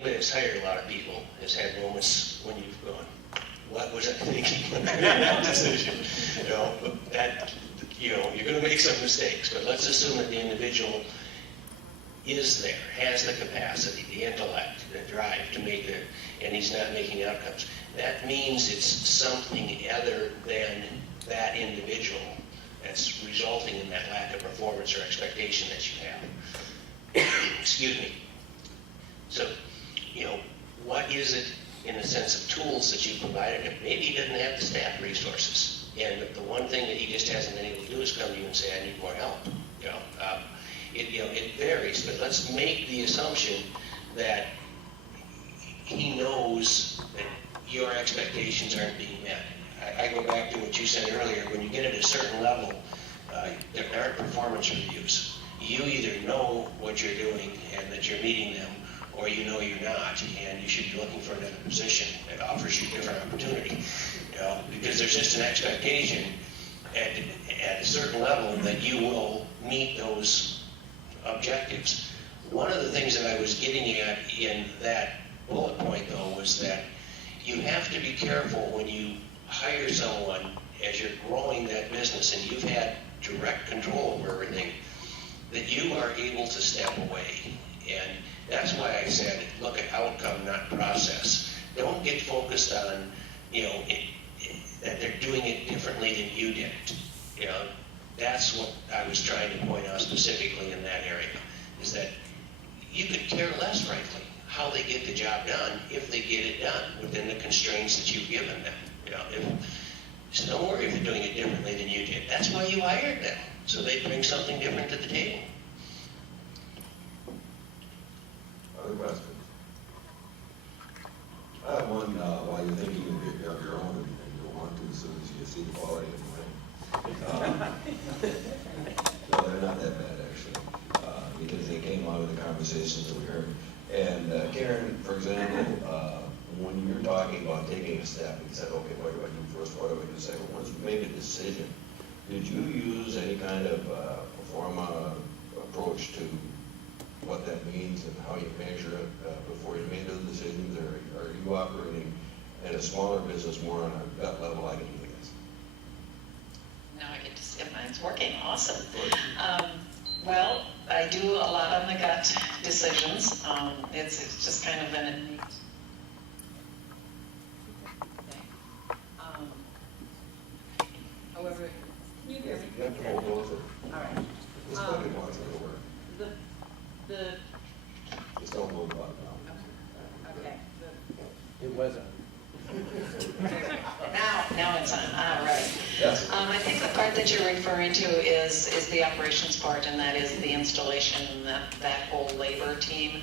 Anybody that's hired a lot of people has had moments when you've gone, what was I thinking when I made that decision? You're going to make some mistakes, but let's assume that the individual is there, has the capacity, the intellect, the drive to make it, and he's not making outcomes. That means it's something other than that individual that's resulting in that lack of performance or expectation that you have. Excuse me. So, what is it in the sense of tools that you provided him? Maybe he doesn't have the staff resources, and the one thing that he just hasn't been able to do is come to you and say, I need more help. It varies, but let's make the assumption that he knows that your expectations aren't being met. I go back to what you said earlier. When you get at a certain level, there aren't performance reviews. You either know what you're doing and that you're meeting them, or you know you're not, and you should be looking for another position that offers you a different opportunity. Because there's just an expectation at a certain level that you will meet those objectives. One of the things that I was getting at in that bullet point, though, was that you have to be careful when you hire someone as you're growing that business and you've had direct control over everything, that you are able to step away. And that's why I said, look at outcome, not process. Don't get focused on, that they're doing it differently than you did it. That's what I was trying to point out specifically in that area, is that you could care less, frankly, how they get the job done if they get it done within the constraints that you've given them. So don't worry if they're doing it differently than you did. That's why you hired them, so they bring something different to the table. Other questions? I have one while you're thinking of your own, and you'll want to as soon as you see the quality of the no, they're not that bad, actually, because they came out of the conversations that we heard. And Karen, for example, when you're talking about taking a step, you said, okay, what do I do first, what do I do second? Once you made a decision, did you use any kind of performa approach to what that means and how you measure it before you made those decisions, or are you operating in a smaller business more on a gut level? I can do this. Now I get to see if mine's working. Awesome. Well, I do a lot on the gut decisions. It's just kind of an innate thing. However, can you hear me? You have to hold those. All right. This bucket wants it to work. The Just don't move about now. okay. It wasn't. Now it's on. All right. Yes. I think the part that you're referring to is the operations part, and that is the installation and that whole labor team.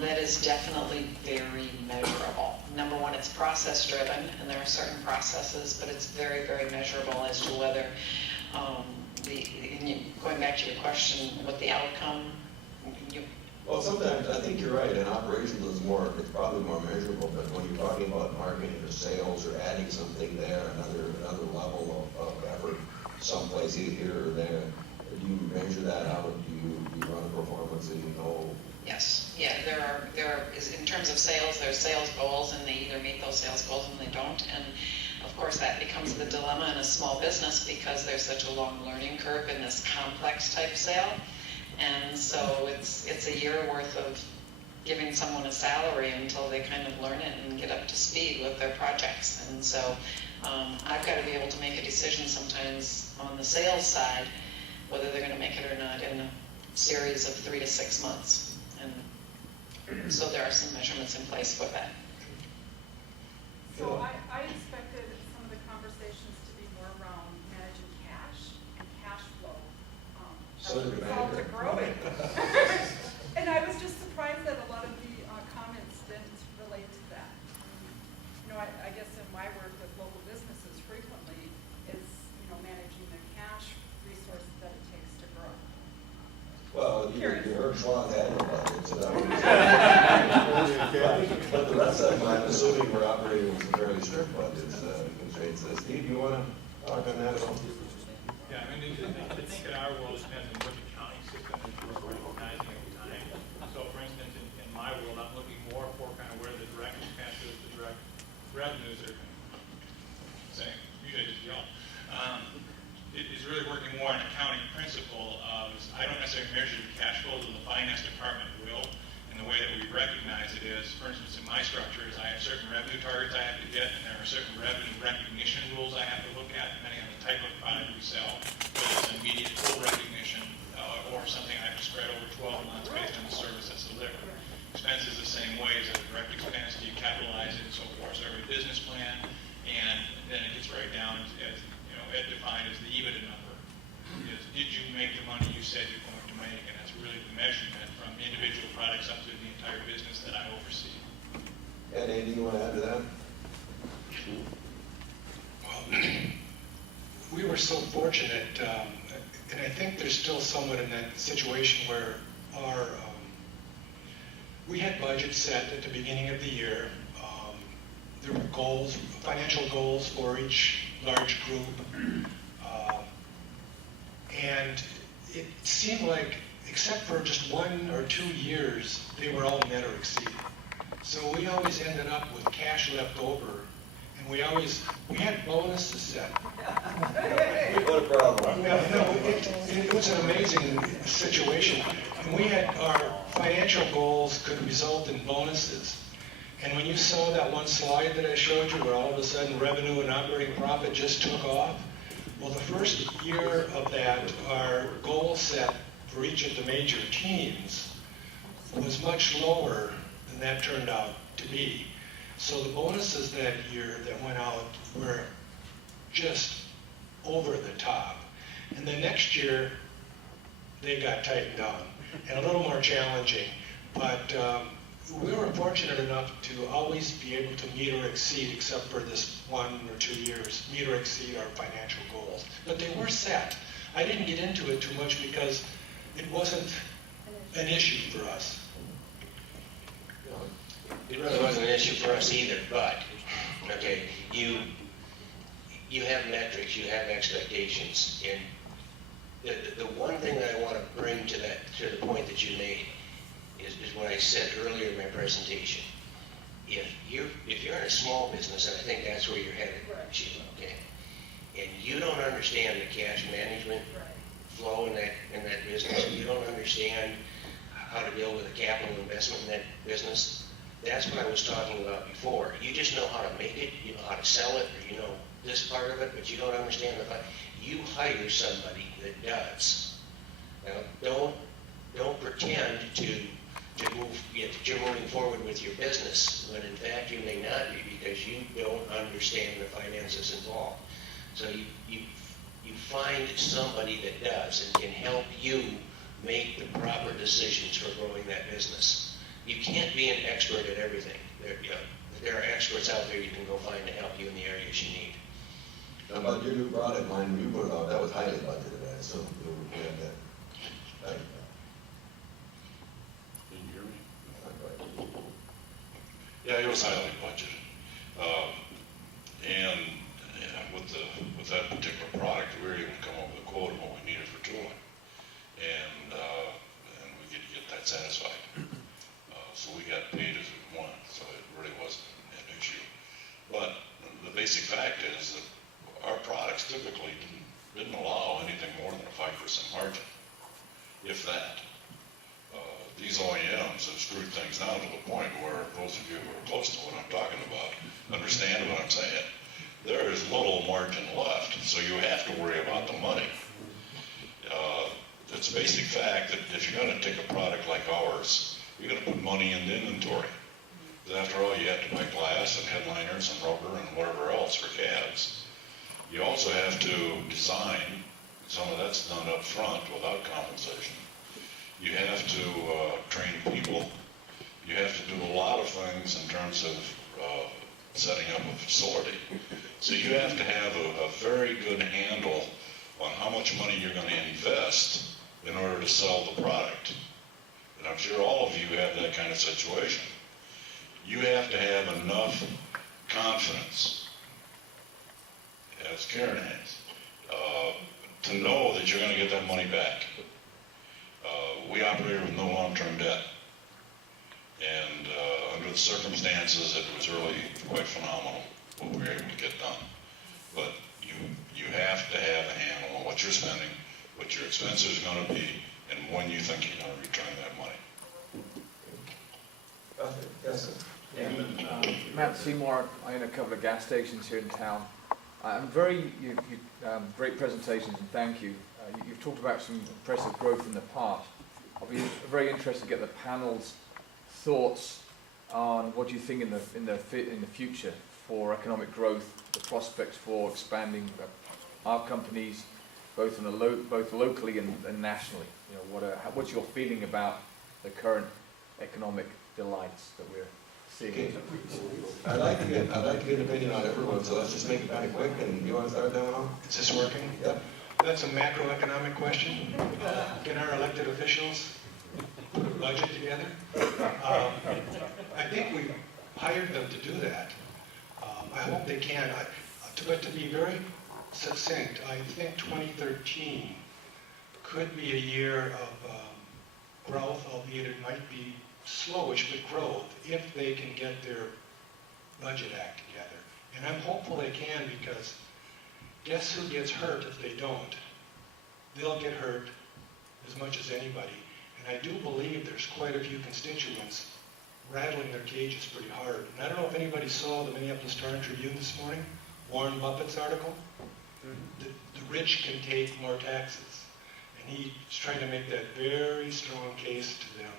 That is definitely very measurable. Number one, it's process driven, and there are certain processes, but it's very, very measurable as to whether, going back to your question, what the outcome. Well, sometimes I think you're right. In operations, it's probably more measurable. But when you're talking about marketing or sales or adding something there, another level of effort, someplace either here or there, do you measure that out? Do you run a performance and you know? Yes, yeah. There are in terms of sales, there's sales goals, and they either meet those sales goals and they don't. And of course, that becomes the dilemma in a small business because there's such a long learning curve in this complex type sale. And so it's a year worth of giving someone a salary until they kind of learn it and get up to speed with their projects. And so I've got to be able to make a decision sometimes on the sales side whether they're going to make it or not in a series of 3 to 6 months. And so there are some measurements in place for that. So I expected some of the conversations to be more around managing cash and cash flow. So as a did result Brainerd. of growing. And I was just surprised that a lot of the comments didn't relate to that. I guess in my work with local businesses frequently is, managing the cash resources that it takes to grow. Well, you heard Schwab had it, so that was. But the rest of them, I'm assuming we're operating with some fairly strict budgets, constraints. Steve, you want to talk on that at all? Yeah, I think in our world, it depends on which accounting system is recognizing at the time. So, for instance, in my world, I'm looking more for it is, for instance, in my structure, is I have certain revenue targets I have to hit, and there are certain revenue recognition rules I have to look at, depending on the type of product we sell, whether it's immediate full recognition, or something I have to spread over 12 months based on the service that's delivered. Expense is the same way. Is it a direct expense? Do you capitalize it and so forth? So every business plan, and then it gets right down as you know, defined as the EBITDA number. Did you make the money you said you're going to make? And that's really the measurement from individual products up to the entire business that I oversee. And Andy, you want to add to that? Well, we were so fortunate, and I think there's still someone in that situation where we had budgets set at the beginning of the year. There were goals, financial goals for each large group. And it seemed like, except for just 1 or 2 years, they were all met or exceeded. So we always ended up with cash left over, and we had bonuses set. What a problem. It was an amazing situation. And we had our financial goals could result in bonuses. And when you saw that one slide that I showed you where all of a sudden revenue and operating profit just took off, well, the first year of that, our goal set for each of the major teams was much lower than that turned out to be. So the bonuses that year that went out were just over the top. And the next year, they got tightened down and a little more challenging. But we were fortunate enough to always be able to meet or exceed, except for this 1 or 2 years, meet or exceed our financial goals. But they were set. I didn't get into it too much because it wasn't an issue for us. It really wasn't an issue for us either, but, okay, you have metrics, you have expectations, and the one thing that I want to bring to the point that you made is what I said earlier in my presentation. If you're in a small business, and I think that's where you're headed, Sheila, okay, and you don't understand the cash management flow in that business, you don't understand how to deal with a capital investment in that business, that's what I was talking about before. You just know how to make it, you know how to sell it, or you know this part of it, but you don't understand the fact. You hire somebody that does. Now, don't pretend that you're moving forward with your business when in fact you may not be, because you don't understand the finances involved. So you find somebody that does and can help you make the proper decisions for growing that business. You can't be an expert at everything. There are experts out there you can go find to help you in the areas you need. Now, about your new product line, when you put it out, that was highly budgeted, I assume. We had that. Can you hear me? Yeah, it was highly budgeted. And with that particular product, we were able to come up with a quote of what we needed for tooling. And we could get that satisfied. So we got paid as we wanted, so it really wasn't an issue. But the basic fact is that our products typically didn't allow anything more than a 5% margin, if that. These OEMs have screwed things down to the point where those of you who are close to what I'm talking about understand what I'm saying. There is little margin left, so you have to worry about the money. It's a basic fact that if you're going to take a product like ours, you're going to put money in the inventory. Because after all, you have to buy glass and headliners and rubber and whatever else for cabs. You also have to design. Some of that's done up front without compensation. You have to train people. You have to do a lot of things in terms of setting up a facility. So you have to have a very good handle on how much money you're going to invest in order to sell the product. And I'm sure all of you have that kind of situation. You have to have enough confidence, as Karen has, to know that you're going to get that money back. We operated with no long-term debt. And under the circumstances, it was really quite phenomenal what we were able to get done. But you have to have a handle on what you're spending, what your expenses are going to be, and when you think you're going to return that money. Yes, sir. Matt Seymour, I own a couple of gas stations here in town. Great presentations and thank you. You've talked about some impressive growth in the past. I'll be very interested to get the panel's thoughts on what you think in the future for economic growth, the prospects for expanding our companies, both locally and nationally. You know, what's your feeling about the current economic delights that we're seeing? Okay. I'd like to get an opinion on everyone, so let's just make it kind of quick. And you want to start that one off? Is this working? Yep. That's a macroeconomic question. Can our elected officials put a budget together? I think we've hired them to do that. I hope they can. But to be very succinct, I think 2013 could be a year of growth, albeit it might be slowish, but growth, if they can get their budget act together. And I'm hopeful they can, because guess who gets hurt if they don't? They'll get hurt as much as anybody. And I do believe there's quite a few constituents rattling their cages pretty hard. And I don't know if anybody saw the Minneapolis Star-Tribune this morning, Warren Buffett's article. The rich can take more taxes. And he's trying to make that very strong case to them.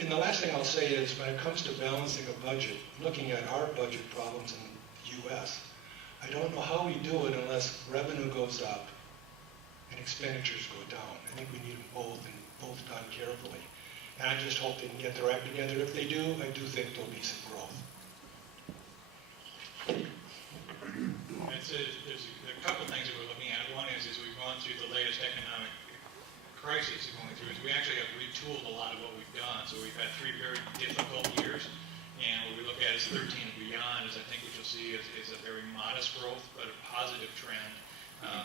And the last thing I'll say is, when it comes to balancing a budget, looking at our budget problems in the U.S., I don't know how we do it unless revenue goes up and expenditures go down. I think we need them both, and both done carefully. And I just hope they can get their act together. If they do, I do think there'll be some growth. There's a couple of things that we're looking at. One is we've gone through the latest economic crisis we're going through, is we actually have retooled a lot of what we've done. So we've had 3 very difficult years, and what we look at is 13 and beyond, is I think what you'll see is a very modest growth, but a positive trend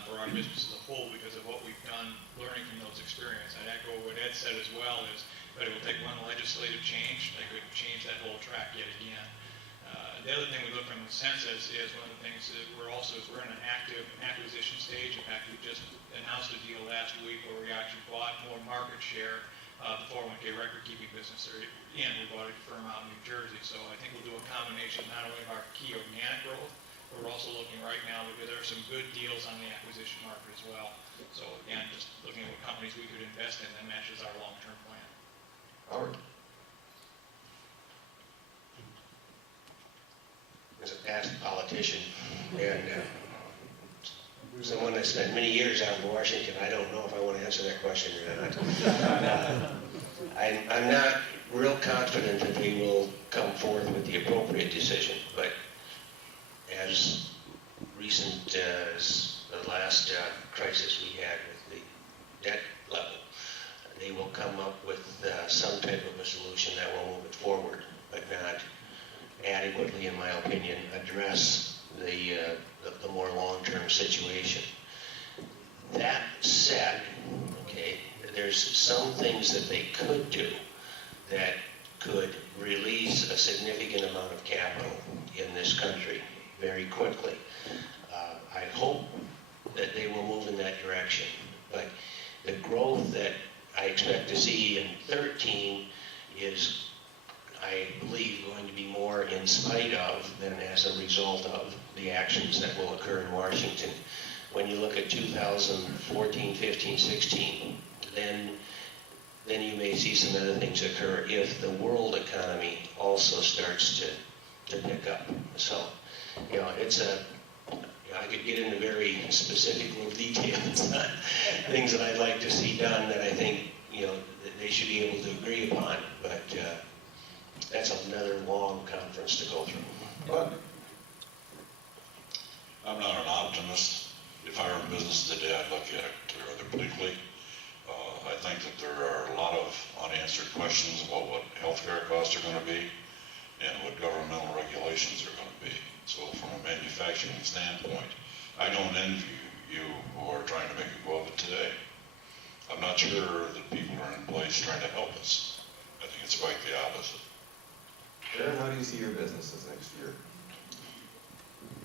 for our business as a whole because of what we've done learning from those experiences. I'd echo what Ed said as well, is that it will take one legislative change that could change that whole track yet again. The other thing we look from the census is one of the things that we're in an active acquisition stage. In fact, we just announced a deal last week where we actually bought more market share of the 401k record-keeping business. We bought a firm out in New Jersey. So I think we'll do a combination not only of our key organic growth, but we're also looking right now because there are some good deals on the acquisition market as well. So again, just looking at what companies we could invest in that matches our long-term plan. Howard. As a past politician and someone that spent many years out in Washington, I don't know if I want to answer that question or not. I'm not real confident that we will come forth with the appropriate decision, but as recent as the last crisis we had with the debt level, they will come up with some type of a solution that will move it forward, but not adequately, in my opinion, address the more long-term situation. That said, okay, there's some things that they could do that could release a significant amount of capital in this country very quickly. I hope that they will move in that direction, but the growth that I expect to see in 13 is, I believe, going to be more in spite of than as a result of the actions that will occur in Washington. When you look at 2014, 15, 16, then you may see some other things occur if the world economy also starts to pick up. So, I could get into very specific little details on things that I'd like to see done that I think, that they should be able to agree upon, but that's another long conference to go through. But I'm not an optimist. If I were in business today, I'd look at it rather bleakly. I think that there are a lot of unanswered questions about what healthcare costs are going to be and what governmental regulations are going to be. So from a manufacturing standpoint, I don't envy you who are trying to make a go of it today. I'm not sure that people are in place trying to help us. I think it's quite the opposite. Karen, how do you see your businesses next year?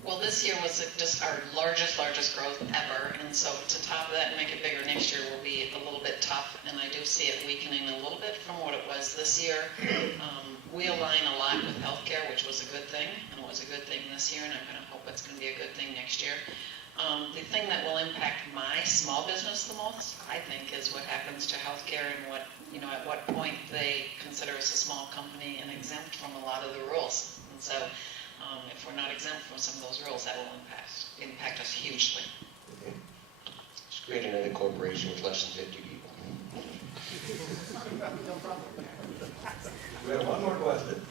Well, Well, this year was just our largest growth ever, and so to top that and make it bigger next year will be a little bit tough, and I do see it weakening a little bit from what it was this year. We align a lot with healthcare, which was a good thing, and it was a good thing this year, and I'm going to hope it's going to be a good thing next year. The thing that will impact my small business the most, I think, is what happens to healthcare and what, at what point they consider us a small company and exempt from a lot of the rules. And so if we're not exempt from some of those rules, that will impact us hugely. Okay. Let's create another corporation with less than 50 people. We have one more question.